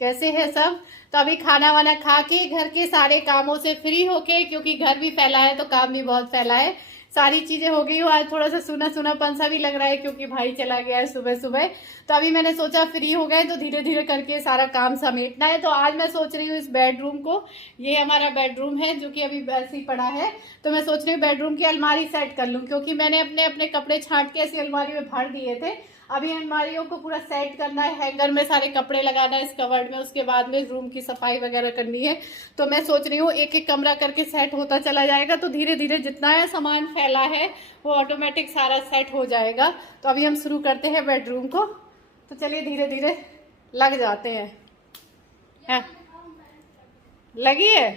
कैसे है सब? तो अभी खाना वाना खा के घर के सारे कामों से फ्री होके, क्योंकि घर भी फैला है तो काम भी बहुत फैला है, सारी चीजें हो गई हो। आज थोड़ा सा सुना सुनापन सा भी लग रहा है क्योंकि भाई चला गया है सुबह सुबह। तो अभी मैंने सोचा फ्री हो गए तो धीरे धीरे करके सारा काम समेटना है। तो आज मैं सोच रही हूँ इस बेडरूम को, ये हमारा बेडरूम है जो कि अभी वैसे ही पड़ा है, तो मैं सोच रही हूँ बेडरूम की अलमारी सेट कर लूँ, क्योंकि मैंने अपने अपने कपड़े छांट के ऐसी अलमारी में भर दिए थे। अभी अलमारियों को पूरा सेट करना है, हैंगर में सारे कपड़े लगाना है इस कवर्ड में, उसके बाद में रूम की सफाई वगैरह करनी है। तो मैं सोच रही हूँ एक एक कमरा करके सेट होता चला जाएगा, तो धीरे धीरे जितना है सामान फैला है वो ऑटोमेटिक सारा सेट हो जाएगा। तो अभी हम शुरू करते हैं बेडरूम को, तो चलिए धीरे धीरे लग जाते हैं। लगी है?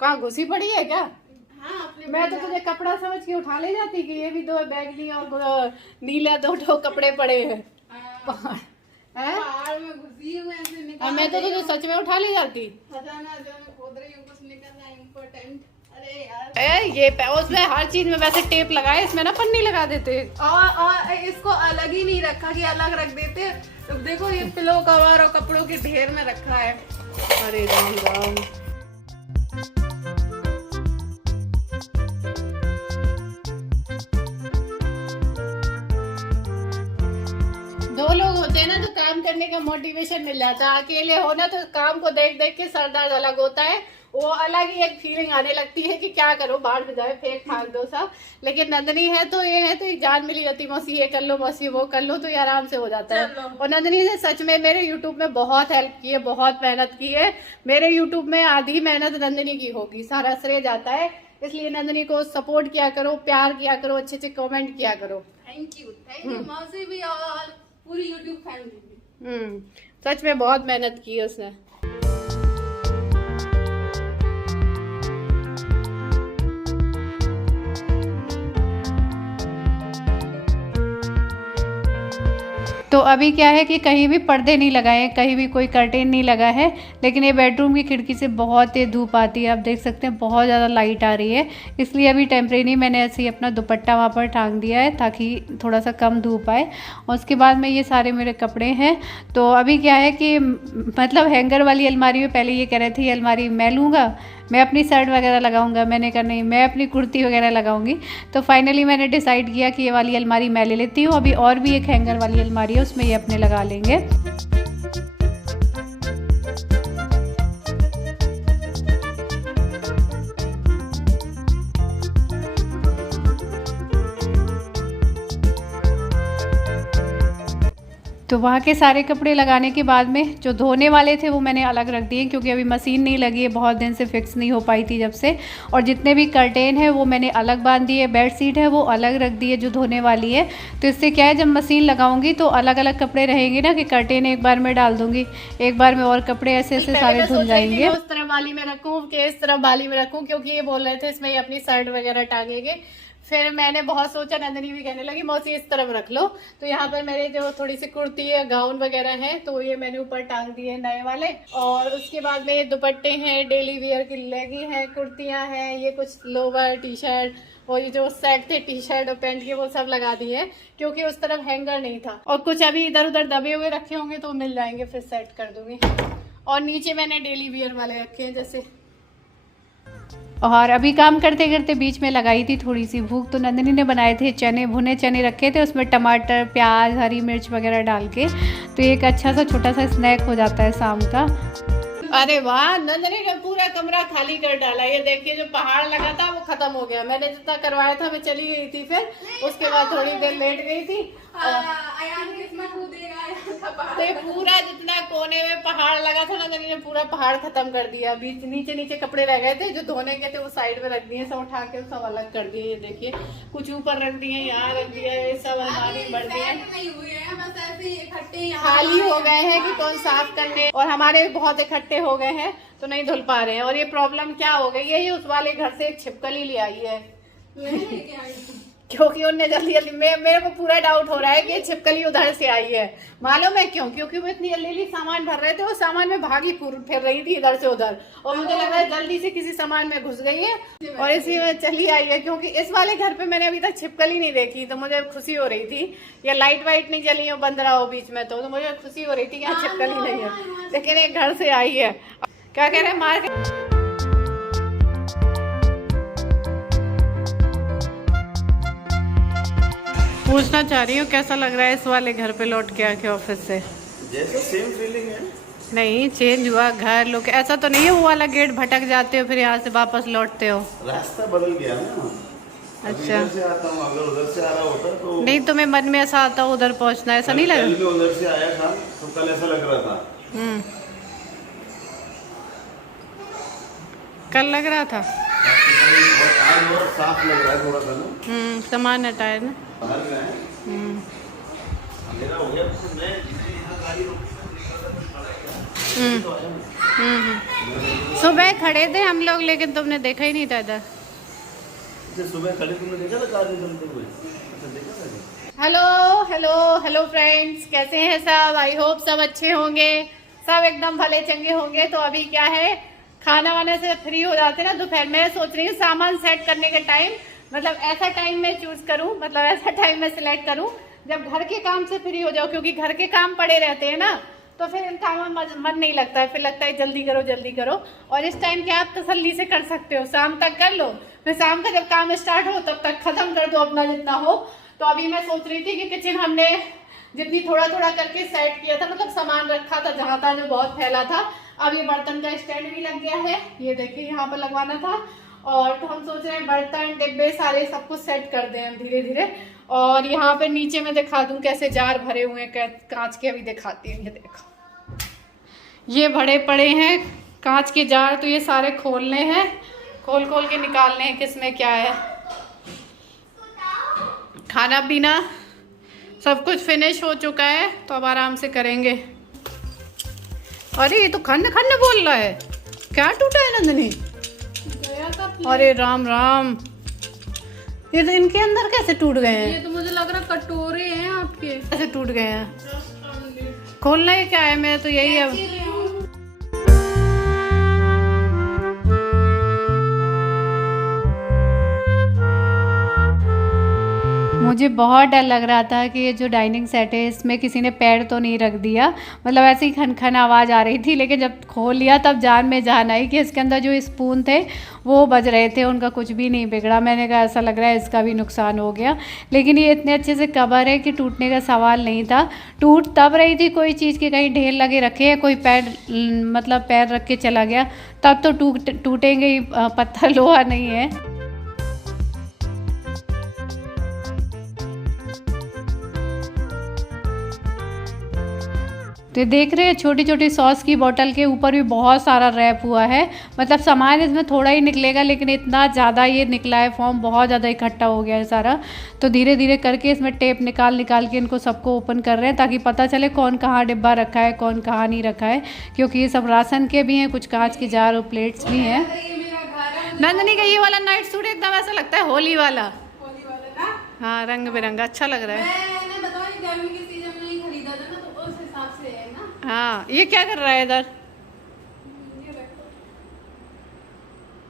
कहाँ घुसी पड़ी है क्या? मैं तो तुझे कपड़ा समझ के उठा ले जाती कि ये भी दो बैगनी और नीला दो कपड़े पड़े हैं। पहाड़ में घुसी हूँ ऐसे निकाल, मैं तो तुझे सच में उठा ले जाती। खजाना जो मैं खोद रही हूँ कुछ निकलना इम्पोर्टेंट। अरे यार ये उसमें हर चीज में वैसे टेप लगाए, इसमें ना पन्नी लगा देते और इसको अलग ही नहीं रखा कि अलग रख देते। तो देखो ये पिलो कवर और कपड़ों के ढेर में रखा है। अरे राम राम। दो लोग होते हैं ना तो काम करने का मोटिवेशन मिल जाता है, अकेले हो ना तो काम को देख देख के सर दर्द अलग होता है, वो अलग ही एक फीलिंग आने लगती है कि क्या करो, बाहर में जाए फेंक फाक दो सब। लेकिन नंदनी है तो ये है तो एक जान मिली जाती, मौसी ये कर लो मौसी वो कर लो, तो ये आराम से हो जाता है। और नंदनी ने सच में मेरे यूट्यूब में बहुत हेल्प की है, बहुत मेहनत की है। मेरे यूट्यूब में आधी मेहनत नंदनी की होगी, सारा श्रेय जाता है। इसलिए नंदनी को सपोर्ट किया करो, प्यार किया करो, अच्छे अच्छे कमेंट किया करो। थैंक यू मौसी भी और पूरी यूट्यूब फैमिली भी। सच में बहुत मेहनत की है उसने। तो अभी क्या है कि कहीं भी पर्दे नहीं लगाए हैं, कहीं भी कोई कर्टेन नहीं लगा है, लेकिन ये बेडरूम की खिड़की से बहुत तेज धूप आती है। आप देख सकते हैं बहुत ज़्यादा लाइट आ रही है, इसलिए अभी टेम्परेरी मैंने ऐसे ही अपना दुपट्टा वहाँ पर टांग दिया है ताकि थोड़ा सा कम धूप आए। और उसके बाद में ये सारे मेरे कपड़े हैं। तो अभी क्या है कि मतलब हैंगर वाली अलमारी में पहले ये कह रहे थे ये अलमारी मैं लूँगा, मैं अपनी शर्ट वगैरह लगाऊंगा, मैंने कहा नहीं मैं अपनी कुर्ती वगैरह लगाऊंगी। तो फाइनली मैंने डिसाइड किया कि ये वाली अलमारी मैं ले लेती हूँ। अभी और भी एक हैंगर वाली अलमारी है, उसमें ये अपने लगा लेंगे। तो वहाँ के सारे कपड़े लगाने के बाद में जो धोने वाले थे वो मैंने अलग रख दिए, क्योंकि अभी मशीन नहीं लगी है, बहुत दिन से फिक्स नहीं हो पाई थी जब से। और जितने भी कर्टेन है वो मैंने अलग बांध दिए, बेड शीट है वो अलग रख दिए जो धोने वाली है। तो इससे क्या है जब मशीन लगाऊंगी तो अलग अलग कपड़े रहेंगे ना, कि कर्टेन एक बार में डाल दूंगी, एक बार में और कपड़े ऐसे ऐसे सारे धुल जाएंगे। उस तरफ वाली में रखूँ कि इस तरफ वाली में रखूँ, क्योंकि ये बोल रहे थे इसमें ये अपनी शर्ट वगैरह टांगेंगे। फिर मैंने बहुत सोचा, नंदनी भी कहने लगी मौसी इस तरफ रख लो। तो यहाँ पर मेरे जो थोड़ी सी कुर्ती है गाउन वगैरह है तो ये मैंने ऊपर टांग दिए नए वाले। और उसके बाद में ये दुपट्टे हैं, डेली वेयर की लेगी हैं, कुर्तियाँ हैं, ये कुछ लोवर टी शर्ट और ये जो सेट थे टी शर्ट और पैंट के वो सब लगा दिए हैं, क्योंकि उस तरफ हैंगर नहीं था। और कुछ अभी इधर उधर दबे हुए रखे होंगे तो मिल जाएंगे, फिर सेट कर दूंगी। और नीचे मैंने डेली वेयर वाले रखे हैं जैसे। और अभी काम करते करते बीच में लगाई थी थोड़ी सी भूख, तो नंदिनी ने बनाए थे चने, भुने चने रखे थे, उसमें टमाटर प्याज हरी मिर्च वगैरह डाल के। तो एक अच्छा सा छोटा सा स्नैक हो जाता है शाम का। अरे वाह, नंदनी ने पूरा कमरा खाली कर डाला। ये देखिए जो पहाड़ लगा था वो खत्म हो गया। मैंने जितना करवाया था मैं चली गई थी, फिर उसके बाद थोड़ी देर लेट गई थी। तो पूरा जितना कोने में पहाड़ लगा था नंदनी ने पूरा पहाड़ खत्म कर दिया। बीच नीचे नीचे कपड़े रह गए थे जो धोने के थे वो साइड में रख दिए, सब उठा के सब अलग कर दिए। ये देखिए कुछ ऊपर रख दिए, यहाँ रख दिया, ये सब अलमारी बढ़ दिए, खाली हो गए हैं कि कौन साफ करने। और हमारे बहुत इकट्ठे हो गए हैं तो नहीं धुल पा रहे हैं। और ये प्रॉब्लम क्या हो गई है, ये उस वाले घर से एक छिपकली ले आई है। क्योंकि उनने जल्दी जल्दी मेरे को पूरा डाउट हो रहा है कि ये छिपकली उधर से आई है। मालूम है क्यों? क्योंकि वो इतनी जल्दी सामान भर रहे थे, वो सामान में भागी फिर रही थी इधर से उधर, और मुझे लग रहा है जल्दी से किसी सामान में घुस गई है और इसी में चली आई है। क्योंकि इस वाले घर पे मैंने अभी तक छिपकली नहीं देखी, तो मुझे खुशी हो रही थी। या लाइट वाइट नहीं जली हो, बंद रहा हो बीच में, तो मुझे खुशी हो रही थी कि यहाँ छिपकली नहीं है, लेकिन एक घर से आई है। क्या कह रहे हैं मार के? पूछना चाह रही हूँ कैसा लग रहा है इस वाले घर पे लौट के आके ऑफिस से? जैसे सेम फीलिंग है। नहीं, चेंज हुआ घर लोग, ऐसा तो नहीं है वो वाला गेट भटक जाते हो फिर यहाँ से वापस लौटते हो? रास्ता बदल गया ना। अच्छा, इधर से आता हूँ, अगर उधर से आ रहा होता तो नहीं तुम्हें मन में ऐसा आता उधर पहुँचना, ऐसा नहीं लगा? कल भी उधर से आया था तो कल ऐसा लग रहा था। कल लग रहा था। आज और साफ लग रहा है थोड़ा सा ना। सामान हटाए ना। बाहर गए हैं। अंधेरा हो गया तो मैं यहाँ गाड़ी सुबह खड़े थे हम लोग, लेकिन तुमने देखा ही नहीं था इधर। सुबह खड़े तुमने देखा था कार निकलते हुए? अच्छा देखा था। हेलो हेलो हेलो फ्रेंड्स, कैसे हैं सब? आई होप सब अच्छे होंगे, सब एकदम भले चंगे होंगे। तो अभी क्या है, खाना वाने से फ्री हो जाते हैं ना दोपहर में, सोच रही हूँ सामान सेट करने का टाइम, मतलब ऐसा टाइम मैं चूज करूँ, मतलब ऐसा टाइम मैं सिलेक्ट करूँ जब घर के काम से फ्री हो जाओ। क्योंकि घर के काम पड़े रहते हैं ना, तो फिर इन कामों में मन नहीं लगता है, फिर लगता है जल्दी करो जल्दी करो। और इस टाइम क्या आप तसल्ली से कर सकते हो, शाम तक कर लो, फिर शाम का जब काम स्टार्ट हो तब तक खत्म कर दो अपना जितना हो। तो अभी मैं सोच रही थी कि किचन हमने जितनी थोड़ा थोड़ा करके सेट किया था, मतलब सामान रखा था जहाँ था जो बहुत फैला था, अब ये बर्तन का स्टैंड भी लग गया है, ये देखिए यहाँ पर लगवाना था। और तो हम सोच रहे हैं बर्तन डिब्बे सारे सब कुछ सेट कर दें हम धीरे धीरे। और यहाँ पे नीचे मैं दिखा दूं कैसे जार भरे हुए हैं कांच के, अभी दिखाती हूँ। ये देखो, ये भरे पड़े हैं कांच के जार, तो ये सारे खोलने हैं, खोल खोल के निकालने हैं किसमें क्या है। खाना पीना सब कुछ फिनिश हो चुका है, तो अब आराम से करेंगे। अरे ये तो खन्न खन्न बोल रहा है, क्या टूटा है नंदनी? अरे राम राम, ये तो इनके अंदर कैसे टूट गए हैं? ये तो मुझे लग रहा कटोरे हैं आपके, कैसे टूट गए हैं? खोलना ही क्या है, मैं तो यही है। मुझे बहुत डर लग रहा था कि ये जो डाइनिंग सेट है इसमें किसी ने पैर तो नहीं रख दिया, मतलब ऐसे ही खन खन आवाज़ आ रही थी। लेकिन जब खोल लिया तब जान में जान आई कि इसके अंदर जो स्पून थे वो बज रहे थे, उनका कुछ भी नहीं बिगड़ा। मैंने कहा ऐसा लग रहा है इसका भी नुकसान हो गया, लेकिन ये इतने अच्छे से कवर है कि टूटने का सवाल नहीं था। टूट तब रही थी कोई चीज़ के कहीं ढेर लगे रखे है, कोई पैर मतलब पैर रख के चला गया तब तो टूटेंगे ही, पत्थर लोहा नहीं है। तो देख रहे हैं छोटी छोटी सॉस की बोतल के ऊपर भी बहुत सारा रैप हुआ है, मतलब सामान इसमें थोड़ा ही निकलेगा लेकिन इतना ज़्यादा ये निकला है, फॉर्म बहुत ज़्यादा इकट्ठा हो गया है सारा। तो धीरे धीरे करके इसमें टेप निकाल के इनको सबको ओपन कर रहे हैं ताकि पता चले कौन कहाँ डिब्बा रखा है कौन कहाँ नहीं रखा है, क्योंकि ये सब राशन के भी हैं, कुछ कांच के जार और प्लेट्स भी हैं। नंदनी का ये वाला नाइट सूट एकदम ऐसा लगता है होली वाला ना? हाँ, रंग बिरंगा अच्छा लग रहा है। हाँ, ये क्या कर रहा है इधर?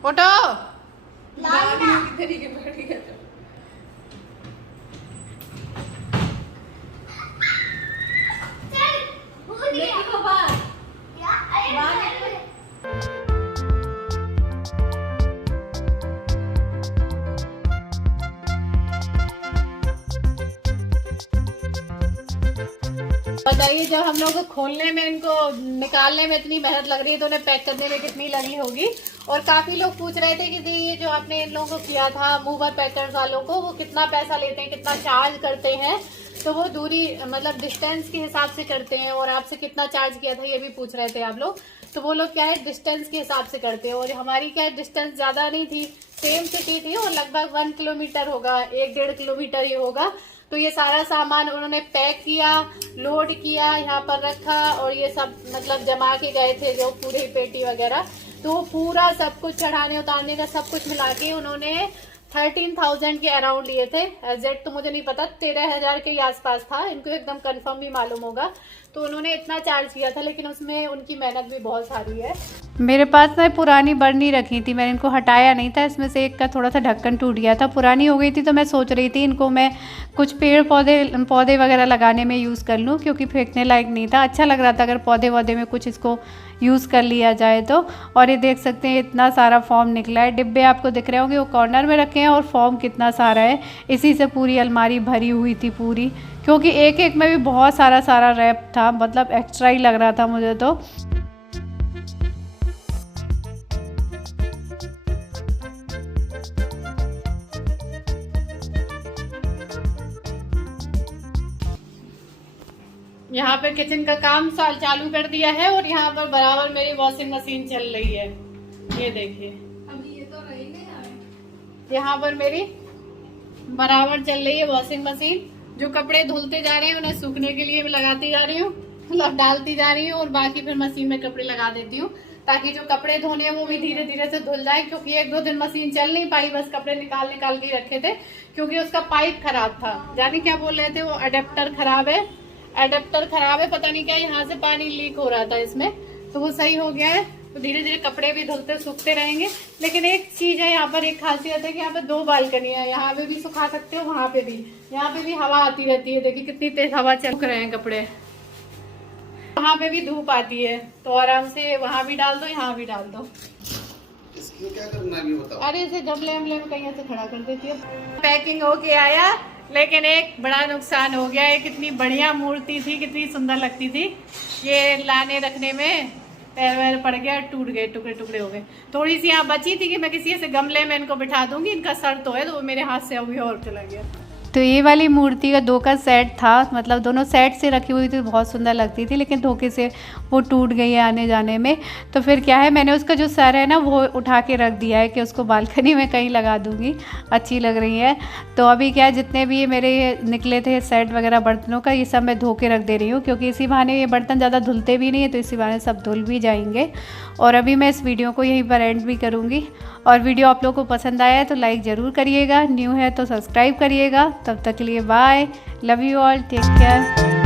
फोटो बताइए, जब हम लोग को खोलने में इनको निकालने में इतनी मेहनत लग रही है तो उन्हें पैक करने में कितनी लगी होगी। और काफ़ी लोग पूछ रहे थे कि ये जो आपने इन लोगों को किया था मूवर पैकर्स वालों को, वो कितना पैसा लेते हैं, कितना चार्ज करते हैं। तो वो दूरी मतलब डिस्टेंस के हिसाब से करते हैं। और आपसे कितना चार्ज किया था ये भी पूछ रहे थे आप लोग। तो वो लोग क्या है डिस्टेंस के हिसाब से करते हैं। और हमारी क्या है डिस्टेंस ज़्यादा नहीं थी, सेम सिटी थी और लगभग 1 किलोमीटर होगा, 1-1.5 किलोमीटर ये होगा। तो ये सारा सामान उन्होंने पैक किया, लोड किया, यहाँ पर रखा और ये सब मतलब जमा के गए थे जो पूरी पेटी वगैरह। तो पूरा सब कुछ चढ़ाने उतारने का सब कुछ मिला के उन्होंने 13,000 के अराउंड लिए थे। एग्जैक्ट तो मुझे नहीं पता, 13,000 के आसपास था, इनको एकदम कंफर्म भी मालूम होगा। तो उन्होंने इतना चार्ज किया था, लेकिन उसमें उनकी मेहनत भी बहुत सारी है। मेरे पास ना पुरानी बर्नी रखी थी, मैंने इनको हटाया नहीं था, इसमें से एक का थोड़ा सा ढक्कन टूट गया था, पुरानी हो गई थी। तो मैं सोच रही थी इनको मैं कुछ पेड़ पौधे वगैरह लगाने में यूज़ कर लूँ, क्योंकि फेंकने लायक नहीं था। अच्छा लग रहा था अगर पौधे वौधे में कुछ इसको यूज़ कर लिया जाए तो। और ये देख सकते हैं इतना सारा फॉर्म निकला है। डिब्बे आपको दिख रहे होंगे वो कॉर्नर में रखे हैं, और फॉर्म कितना सारा है। इसी से पूरी अलमारी भरी हुई थी पूरी, क्योंकि एक एक में भी बहुत सारा रैप था, मतलब एक्स्ट्रा ही लग रहा था मुझे तो। यहाँ पे किचन का काम चालू कर दिया है, और यहाँ पर बराबर मेरी वॉशिंग मशीन चल रही है। ये देखिए, अभी ये तो रही नहीं। यहाँ पर मेरी बराबर चल रही है वॉशिंग मशीन। जो कपड़े धुलते जा रहे हैं उन्हें सूखने के लिए लगाती जा रही हूँ, मतलब डालती जा रही हूँ, और बाकी फिर मशीन में कपड़े लगा देती हूँ, ताकि जो कपड़े धोने हैं वो भी धीरे धीरे से धुल जाए। क्योंकि 1-2 दिन मशीन चल नहीं पाई, बस कपड़े निकाल के रखे थे, क्योंकि उसका पाइप खराब था। जानी क्या बोल रहे थे, वो अडेप्टर खराब है, पता नहीं क्या, यहाँ से पानी लीक हो रहा था इसमें, तो वो सही हो गया है। तो धीरे धीरे कपड़े भी धुलते सूखते रहेंगे। लेकिन एक चीज है, यहाँ पर एक खासियत है कि यहाँ पे 2 बालकनी है, यहाँ पे भी सुखा सकते हो, वहाँ पे भी। यहाँ पे भी हवा आती रहती है, देखिए कितनी तेज हवा चल रहे हैं कपड़े। वहाँ पे भी धूप आती है, तो आराम से वहाँ भी डाल दो, यहाँ भी डाल दो। इसमें क्या करना है बताओ। अरे इसे गमले में कहीं ऐसे खड़ा कर देती है। पैकिंग होके आया, लेकिन एक बड़ा नुकसान हो गया है। कितनी बढ़िया मूर्ति थी, कितनी सुंदर लगती थी, ये लाने रखने में पैर वैर पड़ गया, टूट गए, टुकड़े हो गए। थोड़ी सी यहाँ बची थी कि मैं किसी से गमले में इनको बिठा दूंगी, इनका सर तो है, तो वो मेरे हाथ से अभी और चला गया। तो ये वाली मूर्ति का 2 का सेट था, मतलब दोनों सेट से रखी हुई थी, बहुत सुंदर लगती थी, लेकिन धोखे से वो टूट गई है आने जाने में। तो फिर क्या है, मैंने उसका जो सर है ना वो उठा के रख दिया है कि उसको बालकनी में कहीं लगा दूंगी, अच्छी लग रही है। तो अभी क्या है, जितने भी ये मेरे निकले थे सेट वगैरह बर्तनों का, ये सब मैं धो के रख दे रही हूँ, क्योंकि इसी बहाने ये बर्तन ज़्यादा धुलते भी नहीं है, तो इसी बहाने सब धुल भी जाएंगे। और अभी मैं इस वीडियो को यहीं पर एंड भी करूँगी। और वीडियो आप लोगों को पसंद आया है तो लाइक ज़रूर करिएगा, न्यू है तो सब्सक्राइब करिएगा। तब तक के लिए bye, love you all, take care.